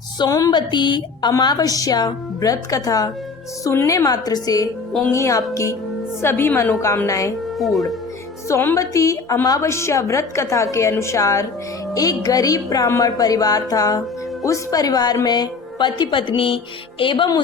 सोमवती अमावस्या व्रत कथा सुनने मात्र से होंगी आपकी सभी मनोकामनाएं पूर्ण। सोमवती अमावस्या व्रत कथा के अनुसार एक गरीब ब्राह्मण परिवार था। उस परिवार में पति पत्नी एवं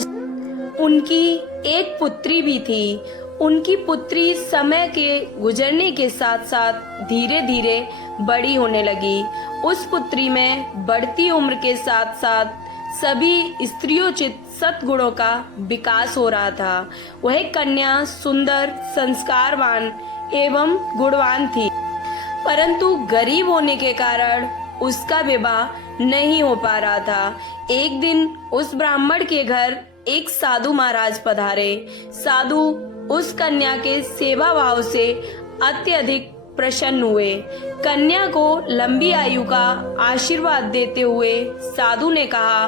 उनकी एक पुत्री भी थी। उनकी पुत्री समय के गुजरने के साथ साथ धीरे धीरे बड़ी होने लगी। उस पुत्री में बढ़ती उम्र के साथ साथ सभी स्त्रियोचित सद्गुणों का विकास हो रहा था। वह कन्या सुंदर, संस्कारवान एवं गुणवान थी, परंतु गरीब होने के कारण उसका विवाह नहीं हो पा रहा था। एक दिन उस ब्राह्मण के घर एक साधु महाराज पधारे। साधु उस कन्या के सेवा भाव से अत्यधिक प्रसन्न हुए। कन्या को लंबी आयु का आशीर्वाद देते हुए साधु ने कहा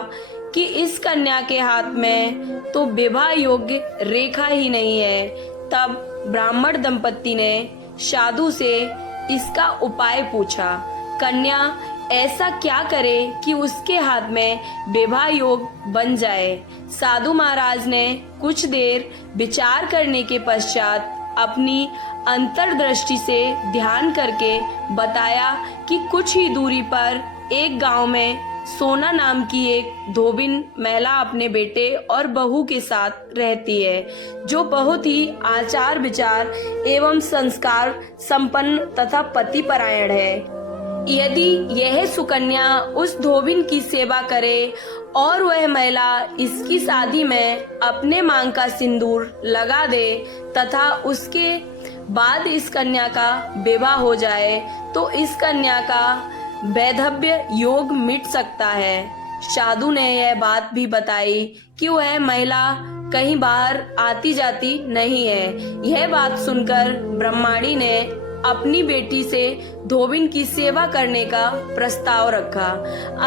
कि इस कन्या के हाथ में तो विवाह योग्य रेखा ही नहीं है। तब ब्राह्मण दंपत्ति ने साधु से इसका उपाय पूछा। कन्या ऐसा क्या करे कि उसके हाथ में विवाह योग बन जाए। साधु महाराज ने कुछ देर विचार करने के पश्चात अपनी अंतर्दृष्टि से ध्यान करके बताया कि कुछ ही दूरी पर एक गांव में सोना नाम की एक धोबिन महिला अपने बेटे और बहू के साथ रहती है, जो बहुत ही आचार विचार एवं संस्कार संपन्न तथा पतिपरायण है। यदि यह सुकन्या उस धोबिन की सेवा करे और वह महिला इसकी शादी में अपने मांग का सिंदूर लगा दे तथा उसके बाद इस कन्या का विवाह हो जाए तो इस कन्या का वैधव्य योग मिट सकता है। साधु ने यह बात भी बताई कि वह महिला कहीं बाहर आती जाती नहीं है। यह बात सुनकर ब्रह्माणी ने अपनी बेटी से धोबिन की सेवा करने का प्रस्ताव रखा।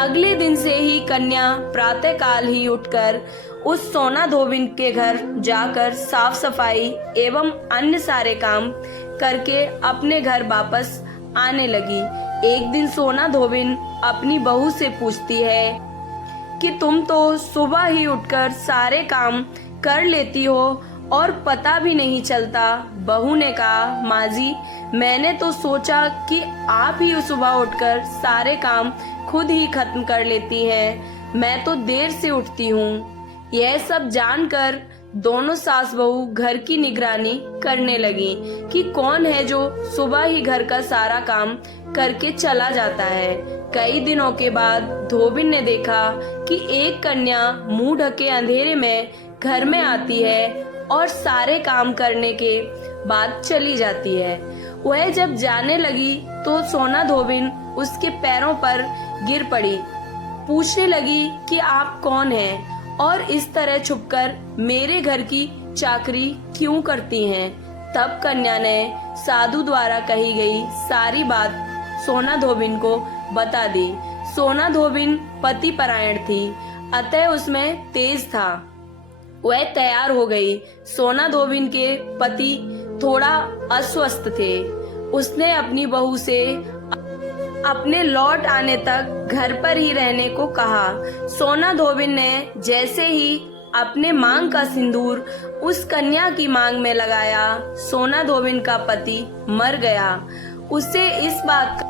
अगले दिन से ही कन्या प्रातःकाल ही उठकर उस सोना धोबिन के घर जाकर साफ सफाई एवं अन्य सारे काम करके अपने घर वापस आने लगी। एक दिन सोना धोबिन अपनी बहू से पूछती है कि तुम तो सुबह ही उठकर सारे काम कर लेती हो और पता भी नहीं चलता। बहू ने कहा, माँ जी, मैंने तो सोचा कि आप ही सुबह उठकर सारे काम खुद ही खत्म कर लेती हैं। मैं तो देर से उठती हूँ। यह सब जानकर दोनों सास बहू घर की निगरानी करने लगी कि कौन है जो सुबह ही घर का सारा काम करके चला जाता है। कई दिनों के बाद धोबिन ने देखा कि एक कन्या मुंह ढके अंधेरे में घर में आती है और सारे काम करने के बाद चली जाती है। वह जब जाने लगी तो सोना धोबिन उसके पैरों पर गिर पड़ी। पूछने लगी कि आप कौन हैं और इस तरह छुपकर मेरे घर की चाकरी क्यों करती हैं। तब कन्या ने साधु द्वारा कही गई सारी बात सोना धोबिन को बता दी। सोना धोबिन पति परायण थी, अतः उसमें तेज था। वह तैयार हो गई। सोना धोबिन के पति थोड़ा अस्वस्थ थे। उसने अपनी बहू से अपने लौट आने तक घर पर ही रहने को कहा। सोना धोबिन ने जैसे ही अपने मांग का सिंदूर उस कन्या की मांग में लगाया, सोना धोबिन का पति मर गया। उसे इस बात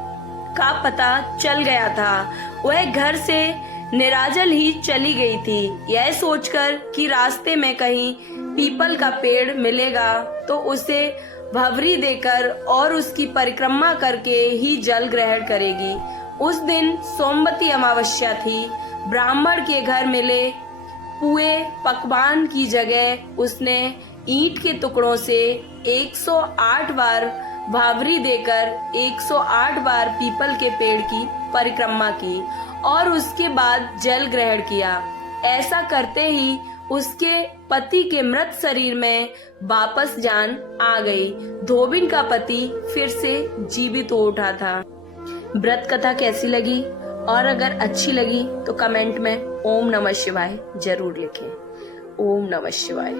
का पता चल गया था। वह घर से निराजल ही चली गई थी। यह सोचकर कि रास्ते में कहीं पीपल का पेड़ मिलेगा तो उसे भवरी देकर और उसकी परिक्रमा करके ही जल ग्रहण करेगी। उस दिन सोमवती अमावस्या थी। ब्राह्मण के घर मिले पुए पकवान की जगह उसने ईंट के टुकड़ों से 108 बार भावरी देकर 108 बार पीपल के पेड़ की परिक्रमा की और उसके बाद जल ग्रहण किया। ऐसा करते ही उसके पति के मृत शरीर में वापस जान आ गई। धोबिन का पति फिर से जीवित हो उठा था। व्रत कथा कैसी लगी और अगर अच्छी लगी तो कमेंट में ओम नमः शिवाय जरूर लिखें। ओम नमः शिवाय।